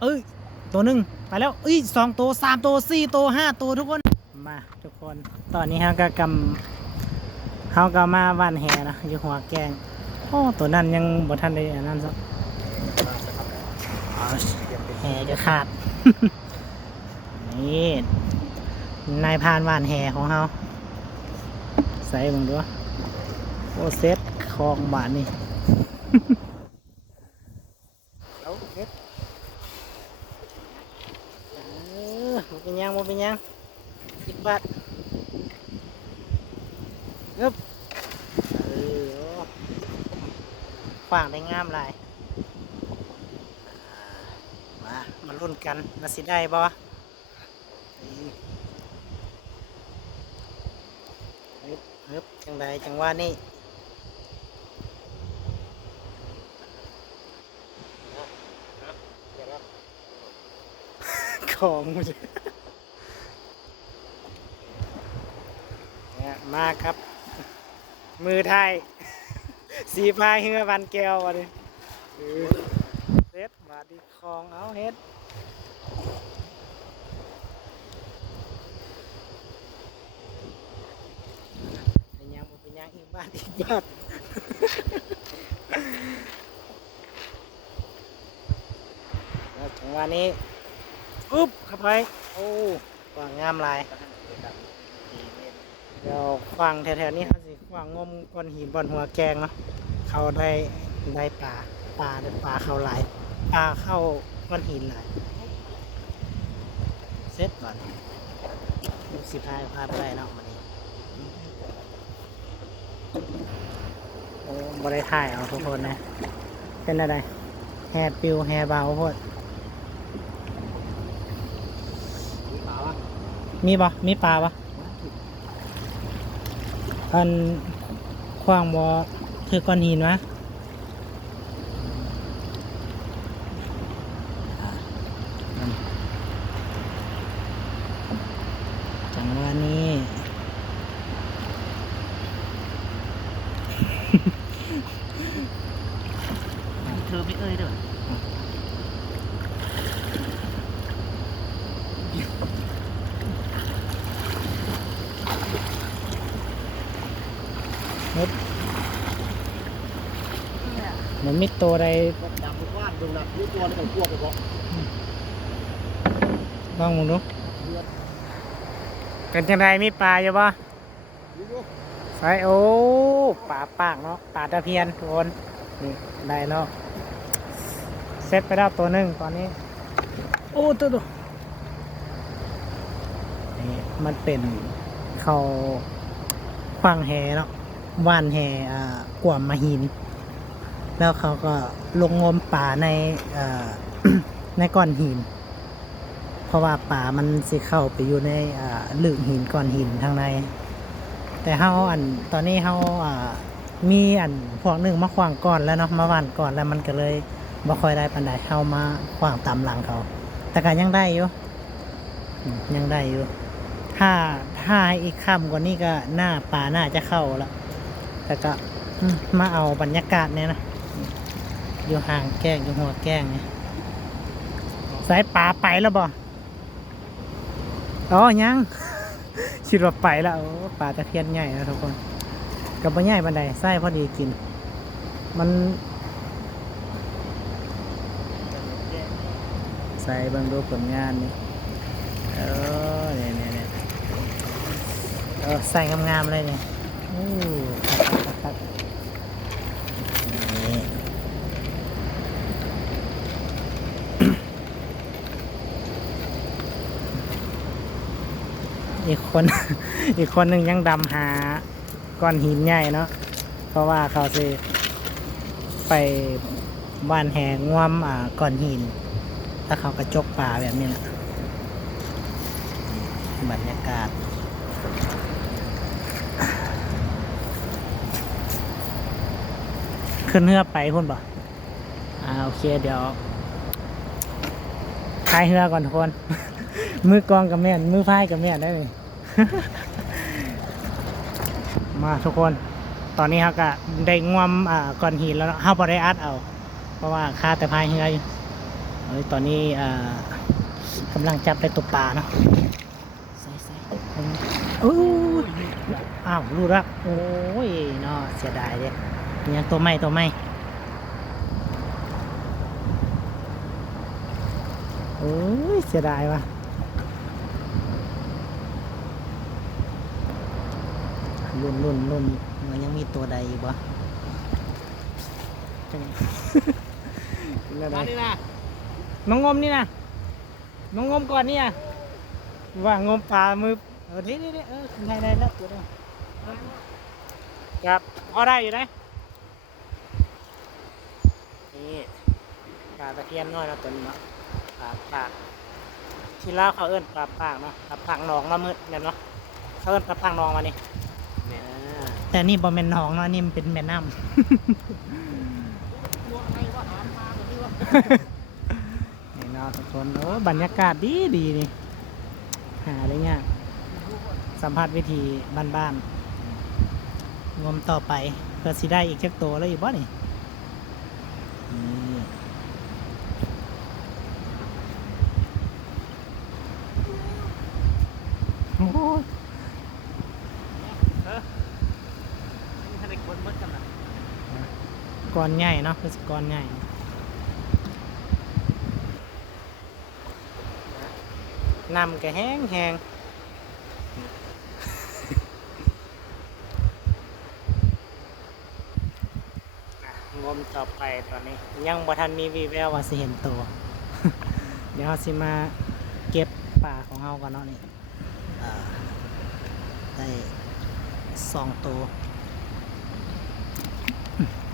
เอ้ยตัวหนึ่งไปแล้วเอ้ย2 ตัว3 ตัว4 ตัว5 ตัวทุกคนมาทุกคนตอนนี้เฮาก็มาว่านแหนะอยู่หัวแกงโอ้ตัวนั้นยังบ่ทันได้อันนั้นซะแหจะขาด นี่นายพรานว่านแหของเฮาใส่เบิ่งดูโอ้เซ็ตคลองบาทนี่เอาเฮ็ดมันเป็นยังมันเป็นยังอีกบาทเงึบขวางได้งามหลายมาลุ้นกันมาสิได้บ่ฮึบจังใดจังว่านี่ของเนี่ยมาครับมือไทยสีพายเฮือวันแก้ววันนี้เฮ็ดบาดดีคลองเอาเฮ็ดเป็นยังอีกบ้านอีกบ้านแล้วจังหวะนี้ปุ๊บเข้าไปโอ้กว้างงามลายเดี๋ยวฟังแถวๆนี้เขาสิฟังงมก้อนหินบนหัวแกงเนาะเขาได้ปลาเข้าหลายปลาเข้าก้อนหินหลายเซ็ตก่อนสิพายพาไปได้เนาะมันนี้โอ้บ่ได้ถ่ายเอาทุกคนนะเป็นอะไรแฮปิวแฮเบาโพดมีปะมีปลาปะอันขว้างบ่คือก้อนหินวะจังหวะนี้เธอไม่เอ่ยเด้อมันมีตัวใดดำว่านดูนะมีตัวในกับพวกไปบ่ลองมึงดูกันจังไรมีปลาอยู่ปะใส่โอ้ปลาปากเนาะปลาตะเพียนทุกคนนี่ได้เนาะเซตไปแล้วตัวหนึ่งตอนนี้โอ้ตัวนี่มันเป็นเขาขวางแหเนาะว่านแหกวมมาหินแล้วเขาก็ลงงมป่าในในก้อนหินเพราะว่าป่ามันสิเข้าไปอยู่ในลึกหินก้อนหินทางในแต่เฮาตอนนี้เฮามีพวกหนึ่งมาขวางก่อนแล้วเนาะมาว่านก่อนแล้วมันก็เลยบ่ค่อยได้ปานใดเฮามาขวางตามหลังเขาแต่ก็ยังได้อยู่ยังได้อยู่ถ้าอีกค่ำกว่านี้ก็หน้าป่าน่าจะเข้าแล้วแต่ก็มาเอาบรรยากาศเนี่ยนะอยู่ห่างแก้งอยู่หัวแก้งเนี่ยสายป่าไปแล้วบ่อ๋อยังคิดว่าไปแล้วป่าตะเพียนใหญ่นะทุกคนกับบ่ใหญ่บันไดไส้พอดีกินมันใส่เบิ่งดูผลงานนี่เนี่ยใส่งามๆเลยเนี่ยครับอีกคนหนึ่งยังดำหาก้อนหินใหญ่เนาะเพราะว่าเขาจะไปบ้านแหงง่วมก้อนหินถ้าเขากระจกป่าแบบนี้แหละบรรยากาศขึ้นเรือไปพุ่นป่ะโอเคเดี๋ยวพายเรือก่อนทุกคน มือกองกับแม่นมือพายกับแม่นได้เลย มาทุกคนตอนนี้เขาก็ได้ง่วมก้อนหินแล้วเขาพอได้อัดเอาเพราะว่าค่าแต่พายเรืออยู่ ตอนนี้กำลังจับได้ตัวปลาเนาะใส่โอ้ยอ้าวรู้แล้วโอ้ยเนาะเสียดายเลยยังตัวใหม่โอ้ยเสียดายว่ะรุ่นมันยังมีตัวใดอีกบ่มานี่นะน้องงมนี่นะน้องงมก่อนนี่อ่ะว่างมปลามือนี่ได้แล้วตัวเดียวครับพอได้อยู่นะนี่ปลาตะเพียนน้อยนะตัวนี้เนาะปลาที่ล่าเขาเอิ้นปลาปากเนาะปลาปากหนองมามืดเนี่ยเนาะเขาเอิ้นปลาปากหนองมานี่แต่นี่บ่แม่นหนองเนาะนี่มันเป็นแม่น้ำนี่เนาะทุกคนบรรยากาศดีนี่หาได้ยากสัมผัสวิธีบ้านๆงมต่อไปเพื่อสิได้อีกเช็คตัวแล้วอยู่บ่นี่โอ้ยก้อนใหญ่เนาะคือก้อนใหญ่น้ำก็แห้งงมต่อไปตอนนี้ยังบ่ทันมีวีแววว่าสิเห็นตัว เดี๋ยวเราสิมาเก็บป่าของเราก่อนเนาะนี่ได้2 ตัว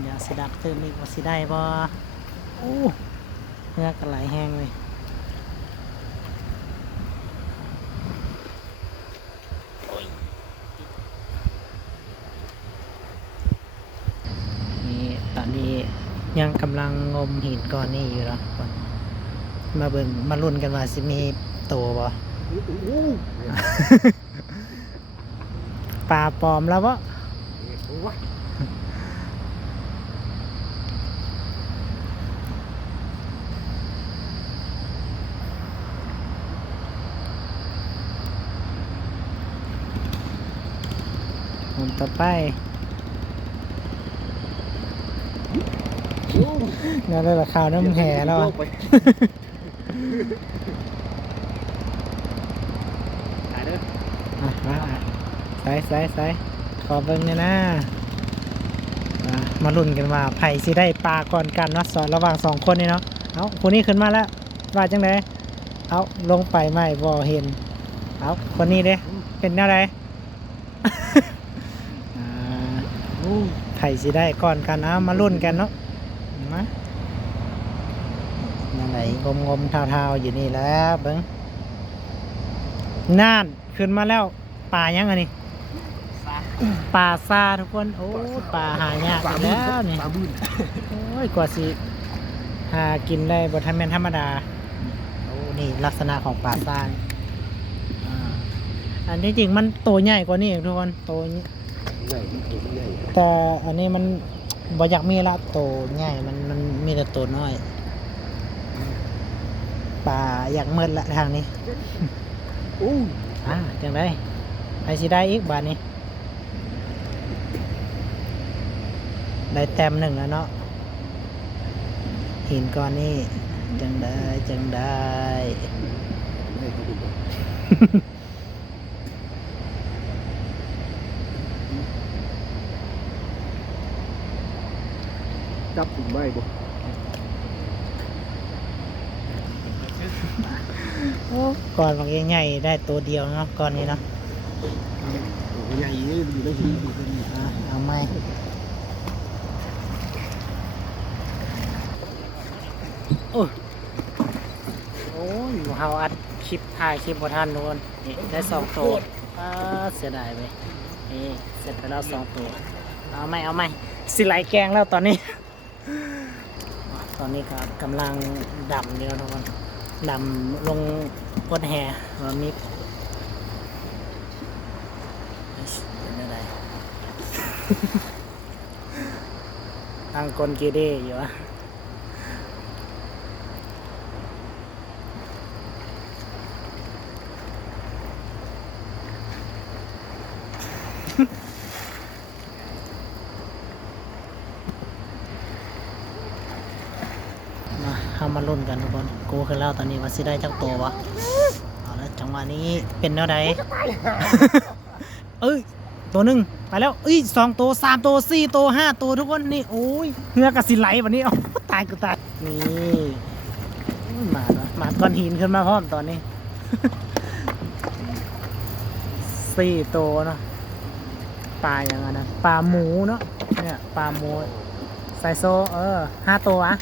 เดี๋ยวสิดักเติมอีกว่าสิได้บ่โอ้เนื้อกระไหลแห้งเลยนี่ตอนนี้ยังกำลังงมหินก้อนนี้อยู่เนาะมาเบิ่งมาลุ้นกันว่าสิมีโตบ่ ปลาปลอมแล้วบ่ผมต่อไปนั่นแหละข่าวน้ำแห่แล้วใส่ขอเบิ่งเนี่ยนะมาลุ้นกันว่าไผ่สิได้ปลาก่อนกันเนาะสอนระหว่าง2 คนนี่เนาะเอาคนนี้ขึ้นมาแล้วว่าจังไดเอาลงไปไม่บ่เห็นเอาคนนี้เด้เป็นแนวใด ไผ่สิได้ก่อนกันเอามาลุ้นกันเนาะมาอย่างไรงมเท้าๆอยู่นี่แล้วเบิ่งน่านขึ้นมาแล้วปลายังไงนี่ปลาซาทุกคนโอ้ปลาหายากแล้วนี่โอ้ยกว่าสิหากินได้บ่ทันแม่นธรรมดาโอ้นี่ลักษณะของปลาซาอันนี้จริงมันโตใหญ่กว่านี้ทุกคนโตแต่อันนี้มันบ่อยากมีละโตใหญ่มันมีแต่โตน้อยปลาอยากเมิดละทางนี้จังได้ไอสิได้อีกบาทนี้ได้แต้ม1แล้วเนาะหินก้อนนี้จังได้จับถึงไม่บ่ก่อนบางใหญ่ได้ตัวเดียวเนาะก่อนนี้เนาะใหญ่นี่อยู่ได้หินเอาไหมโอ้ยเฮาอัดคลิปถ่ายคลิปบ่ทันทุกคนนี่ได้2 ตัวเสียดายไปนี่เสร็จไปแล้ว2 ตัวเอาไหมสิไหลแกงแล้วตอนนี้ ตอนนี้ก็กำลังดำเดียวทุกคนดำลงกดแห่ว่ามีเป็นอะไร ตั้งกลกีเดอยู่วะ มาลุ้นกันทุกคนกูคือเล่าตอนนี้ว่าสิได้จักตัววะเอาแล้วจังหวะนี้เป็นแนวใด เอ้ยตัวหนึ่งไปแล้วเอ้ย2 ตัว3 ตัว4 ตัว5 ตัวทุกคนนี่โอ้ยเหงือกระสิไหลวันนี้เอา ตายกูตายนี่อุ้ยมาก้อนหินขึ้นมาพร้อมตอนนี้ 4 ตัวเนาะปลาอย่างนั้นนะปลาหมูเนาะเนี่ยปลาหมูไซโซ5 ตัวอะ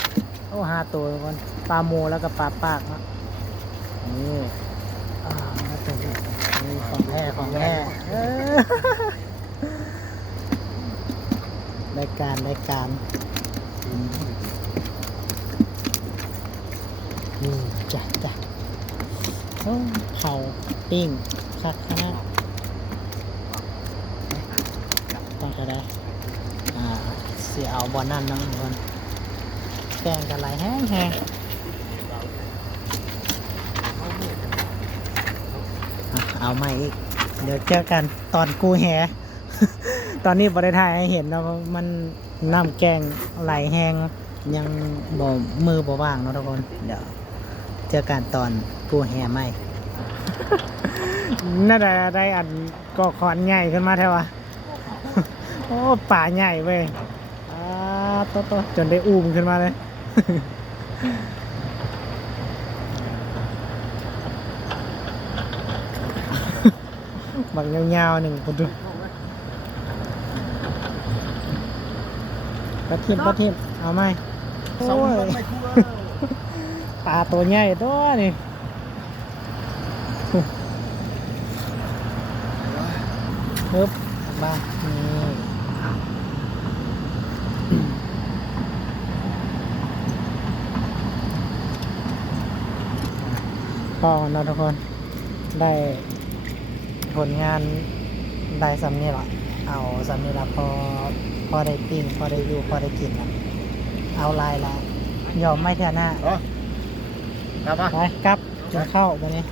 โอ้5 ตัวทุกคนปลาหมูแล้วก็ปลาปากเนาะนี่แล้วตัวนี้นี่ของแท้เออ ได้การนี่จ้ะโอ้เผาปิ้งคักขนาดต้องจะได้เสียเอาบอลนั่นนะทุกคนแกงกันไหลแห้งเอาใหม่อีกเดี๋ยวเจอกันตอนกูแห ตอนนี้บริถ่ายให้เห็นนะว่ามันน้ำแกงไหลแห้งยังบ่มือบ่ว่างเนาะทุกคนเดี๋ยวเจอกันตอนกูแห่ใหม่ น่าจะได้อันก็ขอนใหญ่ขึ้นมาแท้วะ โอ้ป่าใหญ่เว้ยโตจนได้อูมขึ้นมาเลย บักยาวๆหนึ่งคนดูปลาทิมเอาไหมโอ้ย ปลาตัวใหญ่ตัวนี่ปึ๊บมานี่ก็นะทุกคนได้ผลงานได้สำนี่หรอเอาสำนี่ละพอได้ปิ้งพอได้อยู่พอได้กินละเอาลายละยอมไม่เท่าหน้า ครับ ไปกลับกินข้าวไปนี่